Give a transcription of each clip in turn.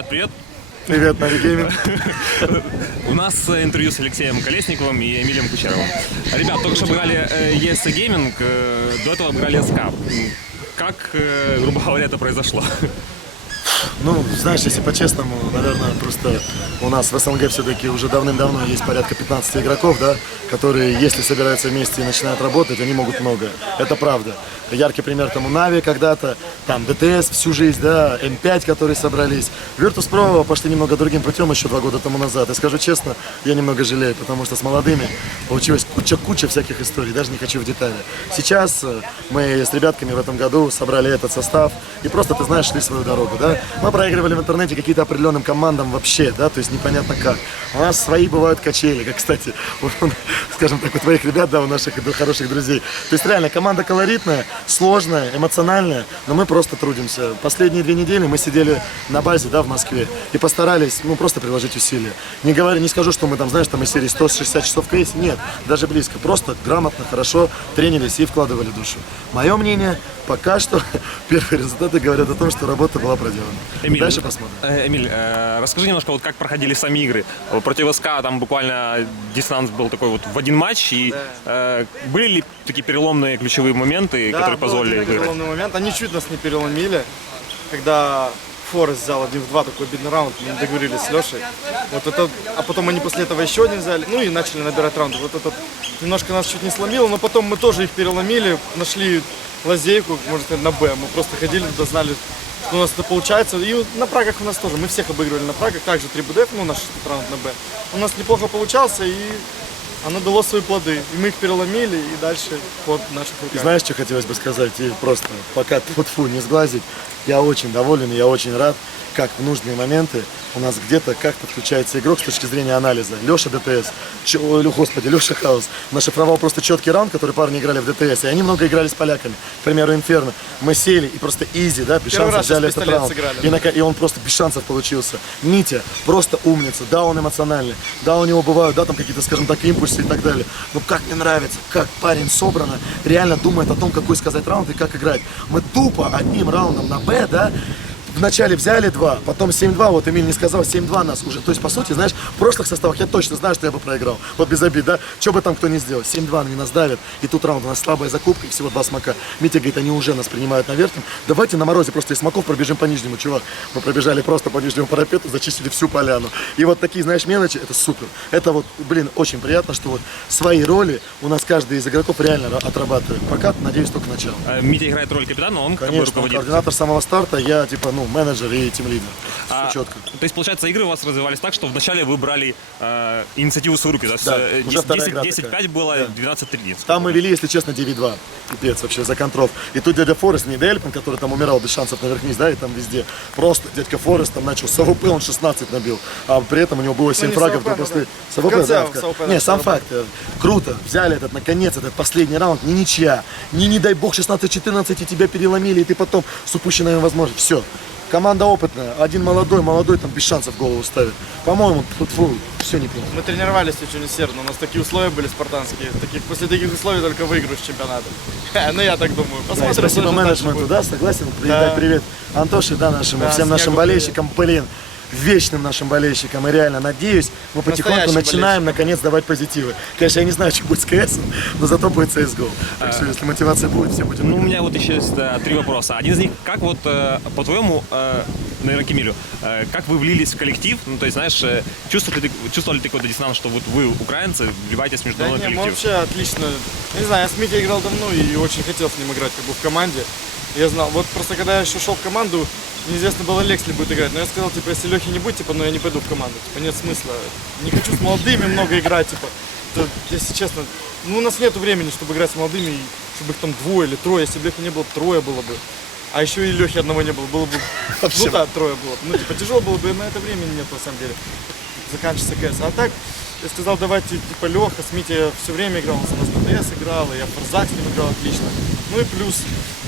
Ребят, привет! Привет, Нави Гейминг. У нас интервью с Алексеем Колесниковым и Эмилием Кучеровым. Ребят, только что обыграли ESC Gaming, до этого обыграли СК. Как, грубо говоря, это произошло? Ну, знаешь, если по-честному, наверное, просто у нас в СНГ все-таки уже давным-давно есть порядка 15 игроков, да, которые, если собираются вместе и начинают работать, они могут многое. Это правда. Яркий пример тому Нави когда-то, там ДТС всю жизнь, да, М5, которые собрались. Virtus.pro пошли немного другим путем еще 2 года тому назад. И скажу честно, я немного жалею, потому что с молодыми получилась куча всяких историй, даже не хочу в детали. Сейчас мы с ребятками в этом году собрали этот состав и просто, ты знаешь, шли свою дорогу, да. Мы проигрывали в интернете какие-то определенным командам вообще, да, то есть непонятно как. У нас свои бывают качели, как, кстати, скажем так, у твоих ребят, да, у наших хороших друзей. То есть реально команда колоритная, сложная, эмоциональная, но мы просто трудимся. Последние 2 недели мы сидели на базе, да, в Москве и постарались, ну, просто приложить усилия. Не скажу, что мы там, знаешь, там из серии 160 часов в кейсе, нет, даже близко. Просто грамотно, хорошо тренились и вкладывали душу. Мое мнение, пока что первые результаты говорят о том, что работа была проделана. Эмиль, дальше посмотрим. Эмиль, расскажи немножко, вот как проходили сами игры. Против СК там буквально дистанс был такой вот в один матч. И были ли такие переломные ключевые моменты, которые позволили выиграть? Переломный момент. Они чуть нас не переломили, когда Форест взял 1-2 такой обидный раунд, мы не договорились с Лешей. Вот это, а потом они после этого еще один взяли, ну и начали набирать раунды. Вот это немножко нас чуть не сломило, но потом мы тоже их переломили, нашли лазейку, можно сказать, на Б. Мы просто ходили туда, знали, что у нас это получается. И на прагах у нас тоже, мы всех обыгрывали на прагах, также 3 БДФ, ну наш раунд на Б. У нас неплохо получался, и оно дало свои плоды. И мы их переломили, и дальше ход наших руках. Знаешь, что хотелось бы сказать? И просто пока тьфу-тьфу не сглазить, я очень доволен, я очень рад, как в нужные моменты у нас где-то как-то включается игрок с точки зрения анализа. Леша ДТС, Леша Хаус нашифровал просто четкий раунд, который парни играли в ДТС, и они много играли с поляками. К примеру, Инферно. Мы сели и просто изи, да, без шансов взяли этот раунд. И он просто без шансов получился. Митя просто умница, да, он эмоциональный, да, у него бывают, да, там какие-то, скажем так, импульсы и так далее. Но как мне нравится, как парень собрано, реально думает о том, какой сказать раунд и как играть. Мы тупо одним раундом на Б, да, вначале взяли 2, потом 7-2, вот Эмиль не сказал, 7-2 нас уже. То есть, по сути, знаешь, в прошлых составах я точно знаю, что я бы проиграл. Вот без обид, да? Что бы там кто ни сделал. 7-2 они нас давят, и тут раунд у нас слабая закупка, и всего 2 смока. Митя говорит, они уже нас принимают на верхнем. Давайте на морозе просто из смоков пробежим по нижнему, чувак. Мы пробежали просто по нижнему парапету, зачистили всю поляну. И вот такие, знаешь, мелочи, это супер. Это вот, блин, очень приятно, что вот свои роли у нас каждый из игроков реально отрабатывает. Пока, надеюсь, только начало. Митя играет роль капитана, он как бы Конечно, руководит. координатор с самого старта, я типа, менеджер и тимлидер. Все четко. То есть, получается, игры у вас развивались так, что вначале вы брали инициативу в свои руки. То есть, Да, уже вторая игра 10-5 было, да. 12-3. Там мы вели, если честно, 9-2. Пипец вообще, за контров. И тут дядя Форест, не Дельпин, который там умирал без шансов наверх-вниз, да, и там везде. Просто дядька Форест там начал с АВП, он 16 набил. А при этом у него было 7 фрагов до после... С АВП, да. Не, сам факт. Круто. Взяли этот, наконец, этот последний раунд. Не ничья. Не дай бог 16-14, и тебя переломили, и ты потом с упущенными возможностями. Все. Команда опытная, один молодой там без шансов голову ставит. По-моему, все неплохо. Мы тренировались очень усердно, у нас такие условия были спартанские. После таких условий только выигрыш чемпионата. Ну я так думаю. Да, спасибо менеджменту, да, согласен. Передать привет Антоше, да, нашему, всем нашим болельщикам, блин, вечным нашим болельщикам. И реально надеюсь, мы потихоньку начинаем наконец давать позитивы. Конечно, я не знаю, что будет с КС, но зато будет CSGO. Так что, если мотивация будет, все будем. Ну, у меня вот еще есть 3 вопроса. Один из них, как вот, по-твоему, наверное, к Эмилю, как вы влились в коллектив? Ну, то есть, знаешь, чувствовали ли ты какой-то диссонанс, что вот вы, украинцы, вливаетесь в международный коллектив? Мы вообще отлично. Не знаю, я с Митей играл давно и очень хотел с ним играть, как бы в команде. Я знал, вот просто когда я еще шел в команду, неизвестно было, Лекс ли будет играть. Но я сказал, типа, если Лехи не будет, типа, я не пойду в команду. Типа, нет смысла. Не хочу с молодыми много играть, типа. То, если честно, у нас нет времени, чтобы играть с молодыми, чтобы их там 2 или 3. Если бы Лехи не было, 3 было бы. А еще и Лехи одного не было, было бы, 3 было бы. Ну, типа, тяжело было бы, но это времени нет, на самом деле. Заканчивается КС. А так, я сказал, давайте, типа, Леха, с Митей все время играл, он с ДТС играл, и я в Форзак с ним играл отлично. Ну и плюс,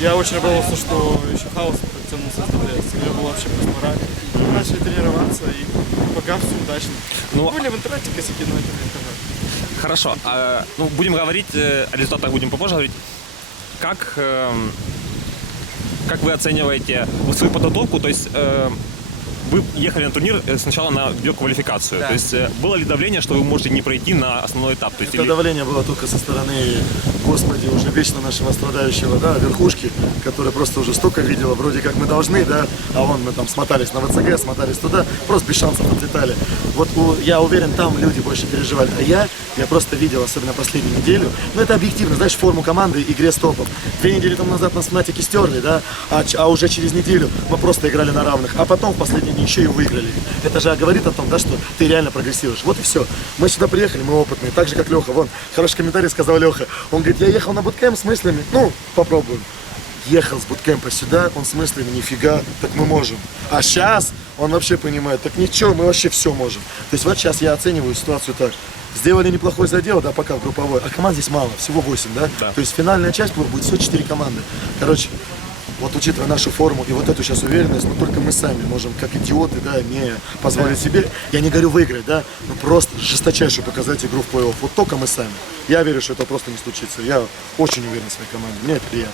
я очень обрадовался, что еще Хаус подтянулся с ДТС. Мне было вообще просто рад. Мы начали тренироваться, и пока все удачно. Были в интернете косяки, но это не интернет. Хорошо. Ну, будем говорить, о результатах будем попозже говорить. Как вы оцениваете свою подготовку? То есть вы ехали на турнир сначала на биоквалификацию. Да. То есть было ли давление, что вы можете не пройти на основной этап? То есть, Это или- давление было только со стороны, господи, уже вечно нашего страдающего, да, верхушки, которая просто уже столько видела, вроде как мы должны, да, а вон мы там смотались на ВЦГ, смотались туда, просто без шансов отлетали. Вот я уверен, там люди больше переживали, а я просто видел, особенно последнюю неделю, но это объективно, знаешь, форму команды, игре с топом. 2 недели тому назад нас фнатики стерли, да, а уже через неделю мы просто играли на равных, а потом в последние дни еще и выиграли. Это же говорит о том, да, что ты реально прогрессируешь. Вот и все. Мы сюда приехали, мы опытные, так же как Леха. Вон, хороший комментарий сказал Леха. Он говорит, я ехал на буткемп с мыслями, ну, попробуем. Ехал с буткемпа сюда, он с мыслями, нифига, так мы можем. А сейчас он вообще понимает, так ничего, мы вообще все можем. То есть вот сейчас я оцениваю ситуацию так. Сделали неплохой задел, да, пока в групповой, а команд здесь мало, всего 8, да? Да. То есть финальная часть будет всего 4 команды. Короче, вот учитывая нашу форму и вот эту сейчас уверенность, ну только мы сами можем, как идиоты, да, не позволить себе, я не говорю выиграть, да, но просто жесточайшую показать игру в плей-офф. Вот только мы сами. Я верю, что это просто не случится. Я очень уверен в своей команде. Мне это приятно.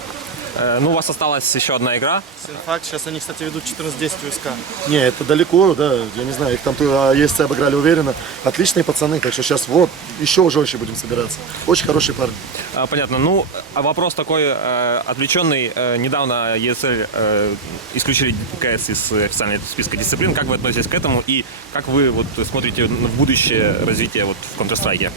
Ну, у вас осталась еще одна игра. Факт, сейчас они, кстати, ведут 14-10 в СК. Не, это далеко, да, я не знаю, их там ЕСЦ обыграли уверенно. Отличные пацаны, так что сейчас вот еще уже очень будем собираться. Очень хорошие парни. Понятно. Ну, а вопрос такой отвлеченный. Недавно ESL исключили КС из официального списка дисциплин. Как вы относитесь к этому и как вы вот смотрите в будущее развитие вот в Counter-Strike?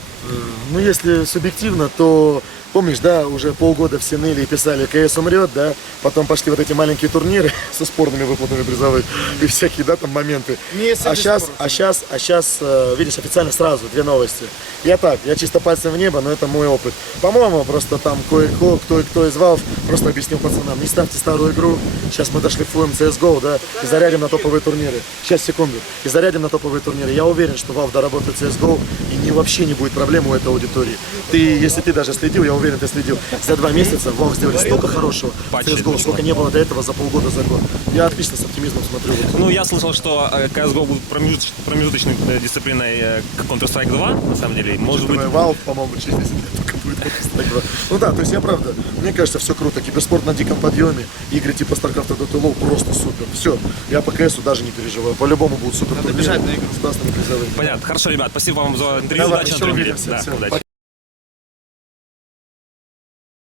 Ну, если субъективно, то помнишь, да, уже полгода все ныли и писали, КС умрет, да, потом пошли вот эти маленькие турниры со спорными выплатами призовых и всякие, да, там моменты. Не, если А без сейчас, видишь, официально сразу 2 новости. Я чисто пальцем в небо, но это мой опыт. По-моему, просто там кто из Valve просто объяснил пацанам, не ставьте старую игру, сейчас мы дошлифуем CSGO, да, и зарядим на топовые турниры. Сейчас, секунду, и зарядим на топовые турниры. Я уверен, что Valve доработает CSGO, и вообще не будет проблем у этой аудитории. Если ты даже следил, я уверен, ты следил, за 2 месяца Valve сделали столько хорошего Патчи, CSGO, да. сколько не было до этого за полгода, за год. Я отлично с оптимизмом смотрю. Ну, я слышал, что CSGO будет промежуточной дисциплиной к Counter-Strike 2, на самом деле. Может быть, Valve, по-моему, через 10 лет только будет Counter-Strike 2. Ну да, то есть я правда, мне кажется, все круто. Киберспорт на диком подъеме, игры типа StarCraft и Dota LoL просто супер. Все, я по КСу даже не переживаю. По-любому будут супер турниры бежать на игру. с классными призовыми. понятно. Хорошо, ребят, спасибо вам за интервью. Давай, Удачи на еще турнире. увидимся. Да, Всё. удачи.